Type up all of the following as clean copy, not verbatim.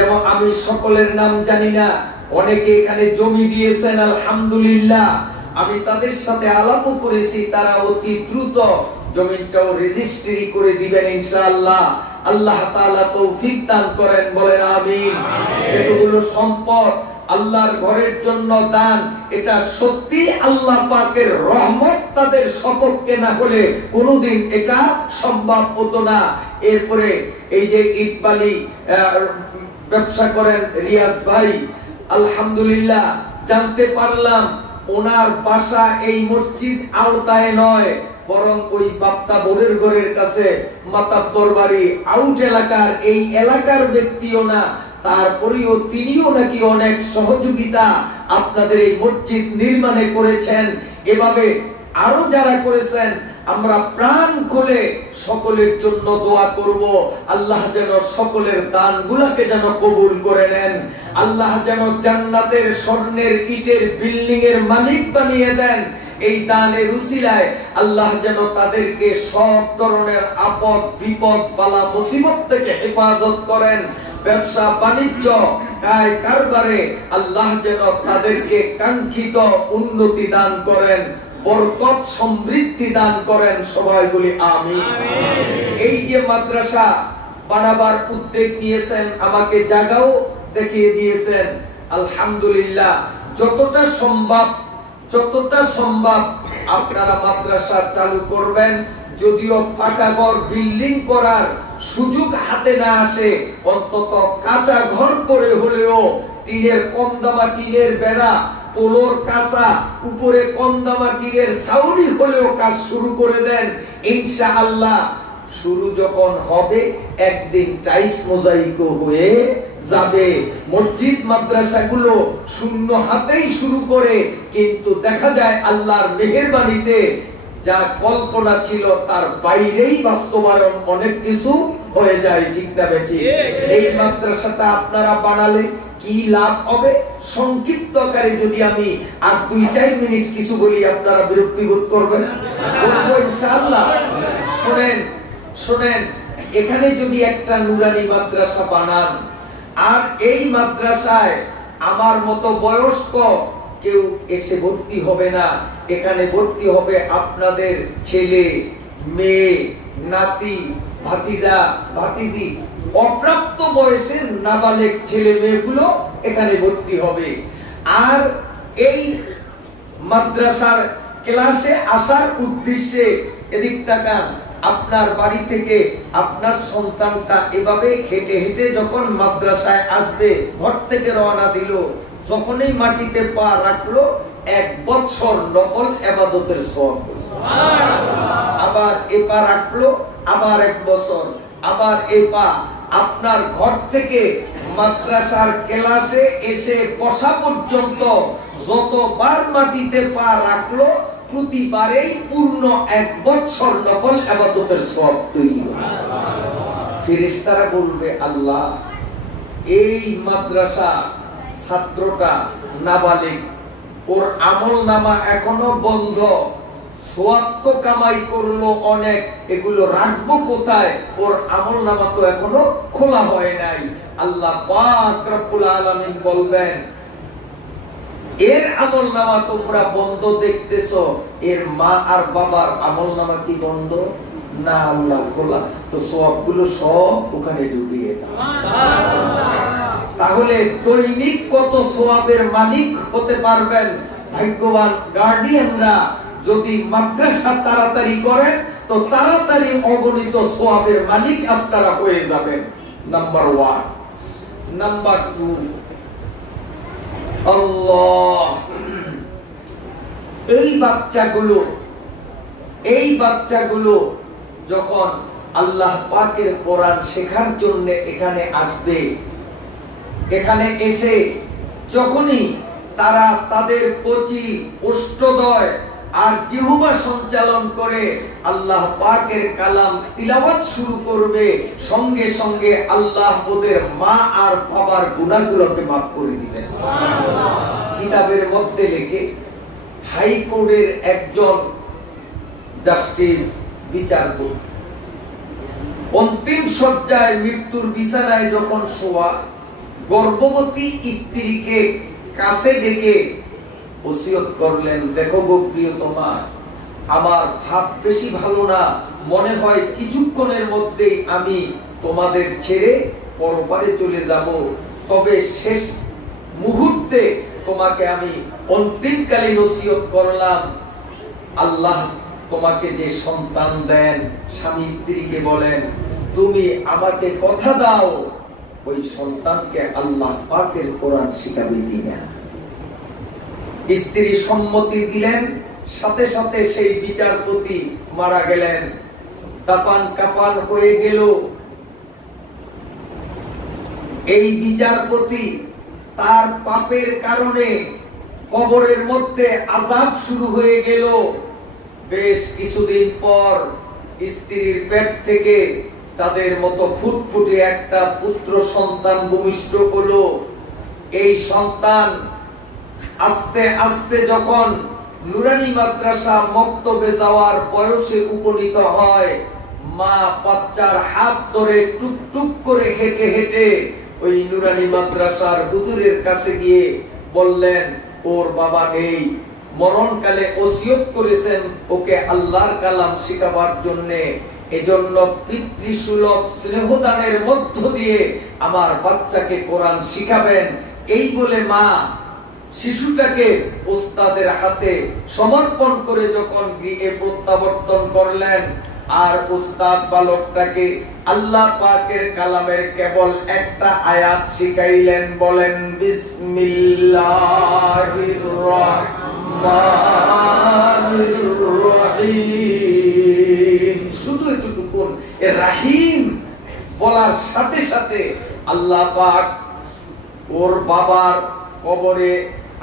যেমন আমি সকলের নাম জানি না, অনেকে এখানে জমি দিয়েছেন আলহামদুলিল্লাহ, আমি তাদের সাথে আলাপও করেছি, তারা অতি দ্রুত জমিটাও রেজিস্ট্রি করে দিবেন ইনশাআল্লাহ। আল্লাহ তাআলা তৌফিক দান করেন, বলেন আমিন। এগুলো সম্পদ আল্লাহর ঘরের জন্য দান, এটা সত্যি আল্লাহ পাকের রহমত, তাদের সপক্ষে না হলে কোনোদিন এটা সম্ভব হতো না। এরপরে এই যে ইটবালি ব্যবসা করেন রিয়াজ ভাই, আলহামদুলিল্লাহ জানতে পারলাম ওনার বাসা এই মসজিদ আওতায় নয়, বরং ওই বাপ্তা বোরের ঘরের কাছে মাতাব্বর বাড়ি আউট এলাকার, এই এলাকার ব্যক্তিও না, তারপরেও তিনিও নাকি অনেক সহযোগিতা আপনাদের এই মসজিদ নির্মাণে করেছেন। এভাবে আরো যারা করেছেন, আমরা প্রাণ খুলে সকলের জন্য দোয়া করব, আল্লাহ যেন সকলের দানগুলোকে যেন কবুল করে নেন, আল্লাহ যেন জান্নাতের স্বর্ণের ইটের বিল্ডিং এর মালিক বানিয়ে দেন। এই দানের উসিলায় আল্লাহ যেন তাদেরকে সব ধরনের আপদ বিপদ বালা মুসিবত থেকে হেফাজত করেন। ব্যবসা বাণিজ্য কায় কারবারে আল্লাহ যেন তাদেরকে কাঙ্ক্ষিত উন্নতি দান করেন, বরকত সমৃদ্ধি দান করেন। সবাই বলি আমিন। এই যে মাদ্রাসা বানাবার উদ্যোগ নিয়েছেন, আমাকে জায়গাও দেখিয়ে দিয়েছেন, আলহামদুলিল্লাহ। যতটা সম্ভব আপনারা মাদ্রাসা চালু করবেন। যদিও পাকা ঘর বিল্ডিং করার সুযোগ হাতে না আসে, অন্তত কাঁচা ঘর করে হলেও টিনের কম দামা টিনের বেড়া, পোলোর কাঁচা, উপরে কম দামা টিনের ছাউনি হলেও কাজ শুরু করে দেন ইনশাআল্লাহ। শুরু যখন হবে একদিন টাইস মোজাইক হয়ে যাবে। মসজিদ মাদ্রাসাগুলো শূন্য হাতেই শুরু করে, কিন্তু দেখা যায় আল্লাহর মেহেরবানিতে যা কল্পনা ছিল তার বাইরেই বাস্তবায়ন অনেক কিছু হয়ে যায়, ঠিক না বেটি? এই মাদ্রাসাটা আপনারা বানালে কি লাভ হবে? সংক্ষিপ্তকারে যদি আমি আর 2-4 মিনিট কিছু বলি, আপনারা বিরক্তি বোধ করবেন? ইনশাআল্লাহ। শুনেন, এখানে যদি একটা নুরানি মাদ্রাসা বানান, আর এই মাদ্রাসায় আমার মতো বয়স্ক কেউ এসে ভর্তি হবে না, এখানে ভর্তি হবে আপনাদের ছেলে মেয়ে, নাতি ভাতিজা ভাতিজি, অপ্রাপ্ত বয়সের নাবালেগ ছেলে মেয়েগুলো এখানে ভর্তি হবে। আর এই মাদ্রাসার ক্লাসে আসার উদ্দেশ্যে এদিক তাকান, আপনার বাড়ি থেকে আপনার সন্তানটা এভাবে হেঁটে হেঁটে যখন মাদ্রাসায় আসবে, ঘর থেকে রওনা দিল, যখনই মাটিতে পা রাখলো 1 বছর নফল ইবাদতের সওয়াব। আবার এ পা রাখলো, আবার 1 বছর, আবার এ পা। আপনার ঘর থেকে মাদ্রাসার ক্লাসে এসে বসা পর্যন্ত যতবার মাটিতে পা রাখলো, প্রতিবারেই পূর্ণ 1 বছর নফল ইবাদতের সওয়াব তৈরি হবে। ফেরেশতারা বলবে, আল্লাহ এই মাদ্রাসা ছাত্রটা নাবালিগ, ওর আমলনামা এখনো বন্ধ, সওয়াব তো কামাই করলো অনেক, এগুলো রাখবো কোথায়? ওর আমলনামা তো এখনো খোলা হয় নাই। আল্লাহ পাক রব্বুল আলামিন বলবেন, এর আমলনামা তোমরা বন্ধ দেখতেছো, এর মা আর বাবার আমলনামা কি বন্ধ? না, আল্লাহ খোলা। তো সওয়াবগুলো সব ওখানে ঢুকিয়ে দাও। তাহলে দৈনিক কত সওয়াবের মালিক হতে পারবেন ভাগ্যবান গার্ডিয়ানরা। যদি মাদ্রাসা তাড়াতাড়ি করেন তো তাড়াতাড়ি অগণিত সওয়াবের মালিক আপনারা হয়ে যাবেন। নাম্বার 1। নাম্বার 2, আল্লাহ এই বাচ্চাগুলো যখন আল্লাহ পাকের কোরআন শেখার জন্য এখানে আসবে, এখানে এসে যখনই তারা তাদের কচি অষ্টদয় আর জিহ্বা সঞ্চালন করে আল্লাহ পাকের কালাম তিলাওয়াত শুরু করবে, সঙ্গে সঙ্গে আল্লাহ ওদের মা আর বাবার গুনাহগুলোকে মাফ করে দিবেন। কিতাবের মধ্যে লেখে, হাইকোর্টের একজন জাস্টিস বিচারপতি অন্তিম শয্যায় মৃত্যুর বিছানায় যখন শোয়া, গর্ভবতী স্ত্রীকে কাছে ডেকে ওসিয়ত করলেন, দেখো গো প্রিয়তমা, আমার ভাব বেশি ভালো না, মনে হয় কিছুক্ষণের মধ্যেই আমি তোমাদের ছেড়ে পরপারে চলে যাব, তবে শেষ মুহূর্তে তোমাকে আমি অন্তিমকালীন ওসিয়ত করলাম, আল্লাহ তোমাকে যে সন্তান দেন, স্বামী স্ত্রীকে বলেন তুমি আমাকে কথা দাও ওই সন্তানকে আল্লাহ পাকের কোরআন শিখাবে কিনা। স্ত্রী সম্মতি দিলেন, সাথে সাথে সেই বিচারপতি মারা গেলেন, কাপান কাপান হয়ে গেল। এই বিচারপতি তার পাপের কারণে কবরের মধ্যে আযাব শুরু হয়ে গেল। বেশ কিছুদিন পর স্ত্রীর পেট থেকে তাদের মতো ফুটফুটে একটা পুত্র সন্তান ভূমিষ্ঠ হলো। এই সন্তান আস্তে আস্তে যখন নুরানি মাদ্রাসা মক্তবে যাওয়ার বয়সে উপনীত হয়, মা বাচ্চার হাত ধরে টুকটুক করে হেঁটে হেঁটে ওই নুরানি মাদ্রাসার হুজুরের কাছে গিয়ে বললেন, ওর বাবা নেই, মরণকালে ওসিয়ত করেছেন ওকে আল্লাহর কালাম শিখাবার জন্য, এজন্য পিতৃসুলভ স্নেহদানের মধ্য দিয়ে আমার বাচ্চাকে কোরআন শিখাবেন। এই বলে মা শিশুটাকে উস্তাদের হাতে সমর্পণ করে যখন গৃহে প্রত্যাবর্তন করলেন, আর উস্তাদ বালকটাকে আল্লাহ পাকের কালামের কেবল একটা আয়াত শিখাইলেন, বলেন বিসমিল্লাহির রাহমানির রহিম। শুধু এতটুকু রাহিম বলার সাথে সাথে আল্লাহ পাক ওর বাবার কবরে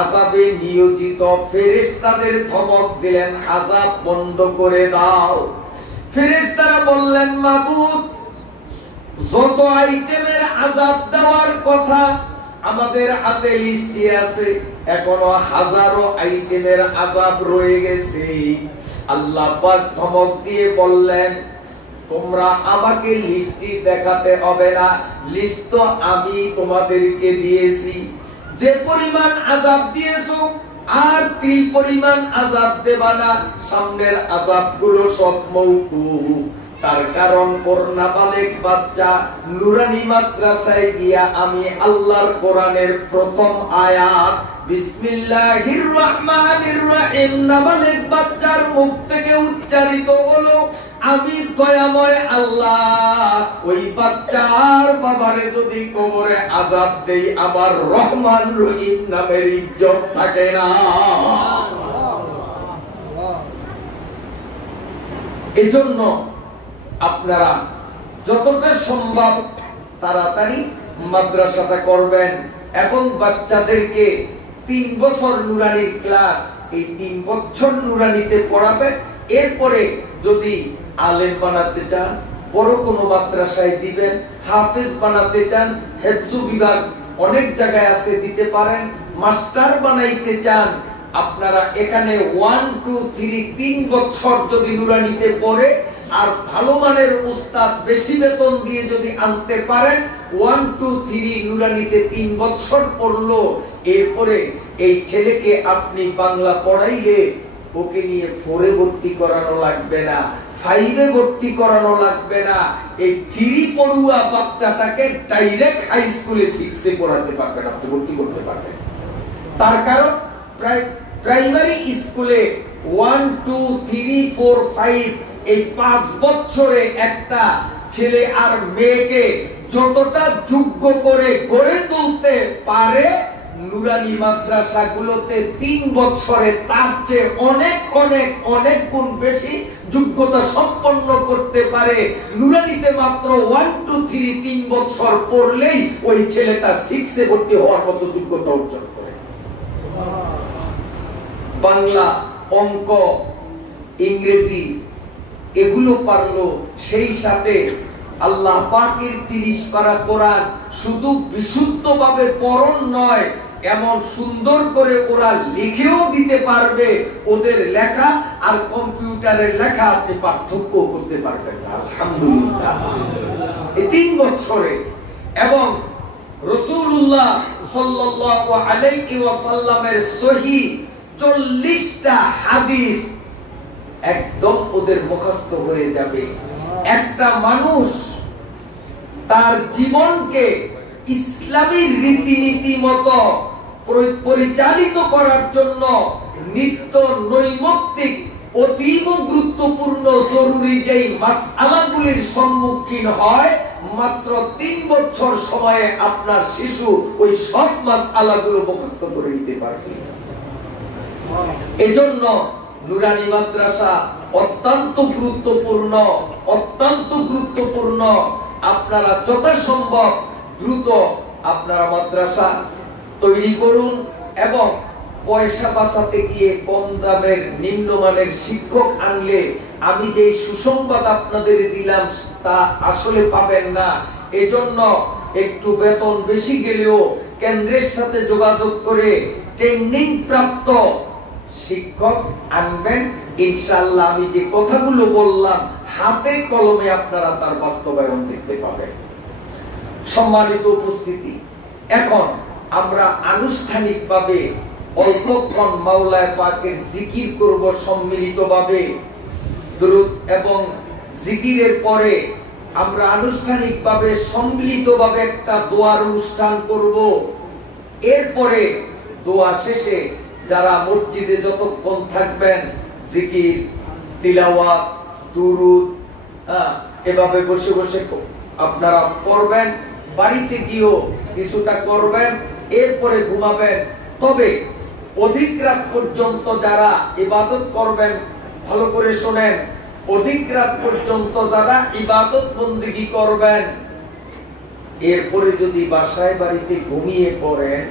আযাবে নিয়োজিত ফেরেশতাদের ধমক দিলেন, আযাব বন্ধ করে দাও। ফেরেশতারা বললেন, মাবুদ, যত আইটেমের আযাব দেওয়ার কথা আমাদের হাতে লিস্টে আছে, এখনো হাজারো আইটেমের আযাব রয়ে গেছে। আল্লাহ পাক ধমক দিয়ে বললেন, তোমরা আমাকে লিস্টটি দেখাতে হবে না, লিস্ট তো আমি তোমাদেরকে দিয়েছি। যে পরিমাণ আযাব দিয়েছো আর তিল পরিমাণ আযাব দেবা না, সামনের আযাবগুলো সব মওকুফ। তার কারণ ওর নাবালেগ বাচ্চা নুরানি মাদ্রাসায় গিয়া আমি আল্লাহর কোরআনের প্রথম আয়াত বিসমিল্লাহির রহমানির রহিম নাবালেগ বাচ্চার মুখ থেকে উচ্চারিত হলো, আমি দয়াময় আল্লাহ ওই বাচ্চার বাবারে যদি কবরে আযাব দেই, আমার রহমান রহিম নামের ইজ্জত থাকে না। এজন্য আপনারা যতটা সম্ভব তাড়াতাড়ি মাদ্রাসাটা করবেন এবং বাচ্চাদেরকে 3 বছর নুরানির ক্লাস, এই 3 বছর নুরানিতে পড়াবেন। এরপরে যদি আলেম বানাতে চান বড় কোনো মাদ্রাসায় দিবেন, হাফেজ বানাতে চান হেফজু বিভাগ অনেক জায়গায় আছে, দিতে পারেন। মাস্টার বানাইতে চান আপনারা এখানে 1 2 3 3 বছর যদি নুরানিতে পড়ে আর ভালো মানের উস্তাদ বেশি বেতন দিয়ে যদি আনতে পারেন, 1 2 3 নুরানিতে 3 বছর পড়লো, এরপরে এই ছেলেকে আপনি বাংলা পড়াইলে ওকে নিয়ে 4 এ ভর্তি করানো লাগবে না, 5 এ ভর্তি করানো লাগবে না। এই 3 পড়ুয়া বাচ্চাটাকে ডাইরেক্ট হাই স্কুলে 6 এ পড়াতে পারবেন, আপনি ভর্তি করতে পারবেন। তার কারণ প্রাইমারি স্কুলে 1 2 3 4 5 এই 5 বছরে একটা ছেলে আর মেয়েকে যতটা যোগ্য করে গড়ে তুলতে পারে, নুরানি মাদ্রাসাগুলোতে 3 বছরে তার চেয়ে অনেক অনেক অনেক গুণ বেশি যোগ্যতা সম্পন্ন করতে পারে। নুরানিতে মাত্র 1 2 3 3 বছর পড়লেই ওই ছেলেটা 6 এ ভর্তি হওয়ার মতো যোগ্যতা অর্জন করে। বাংলা, অঙ্ক, ইংরেজি এগুলো পারলো, সেই সাথে আল্লাহ পাকের 30 পারা কোরআন শুধু বিশুদ্ধভাবে পড়ন নয়, এমন সুন্দর করে ওরা লিখেও দিতে পারবে। ওদের লেখা আর কম্পিউটারের লেখা আপনি পার্থক্য করতে পারবেন। আলহামদুলিল্লাহ, এই 3 বছরে। এবং রাসূলুল্লাহ রাসূলুল্লাহ সাল্লাল্লাহু আলাইহি ওয়াসাল্লামের সহিহ 40টা হাদিস একদম ওদের মুখস্থ হয়ে যাবে। একটা মানুষ তার জীবনকে ইসলামী রীতিনীতি মতো পরিচালিত করার জন্য নিত্য নৈমিত্তিক অতীব গুরুত্বপূর্ণ জরুরি যেই মাসআলাগুলির সম্মুখীন হয়, মাত্র 3 বছর সময়ে আপনার শিশু ওই সব মাসআলাগুলো মুখস্থ করে নিতে পারবে। এজন্য নুরানি মাদ্রাসা অত্যন্ত গুরুত্বপূর্ণ, অত্যন্ত গুরুত্বপূর্ণ। আপনারা যথাসম্ভব দ্রুত আপনারা মাদ্রাসা তৈরি করুন এবং পয়সা বাঁচাতে গিয়ে কম দামের নিম্নমানের শিক্ষক আনলে আমি যে সুসংবাদ আপনাদের দিলাম তা আসলে পাবেন না। এজন্য একটু বেতন বেশি গেলেও কেন্দ্রের সাথে যোগাযোগ করে ট্রেনিং প্রাপ্ত শিক্ষক আনবেন। ইনশাআল্লাহ আমি যে কথাগুলো বললাম হাতে কলমে আপনারা তার বাস্তবায়ন দেখতে পাবেন। সম্মানিত উপস্থিতি, এখন আমরা আনুষ্ঠানিকভাবে অল্পক্ষণ মাওলায়ে পাকের জিকির করব সম্মিলিতভাবে। দুরূদ এবং জিকিরের পরে আমরা আনুষ্ঠানিকভাবে সম্মিলিতভাবে একটা দোয়ার অনুষ্ঠান করব। এরপরে দোয়া শেষে যারা মসজিদে যতক্ষণ থাকবেন জিকির, তিলাওয়াত, দুরূদ এভাবে বসে বসে আপনারা করবেন, বাড়িতে গিয়েও কিছুটা করবেন, এরপরে ঘুমাবেন। তবে অধিক রাত পর্যন্ত যারা ইবাদত করবেন, ভালো করে শুনেন, অধিক রাত পর্যন্ত যারা ইবাদত বন্দেগী করবেন, এরপরে যদি বাসায় বাড়িতে ঘুমিয়ে পড়েন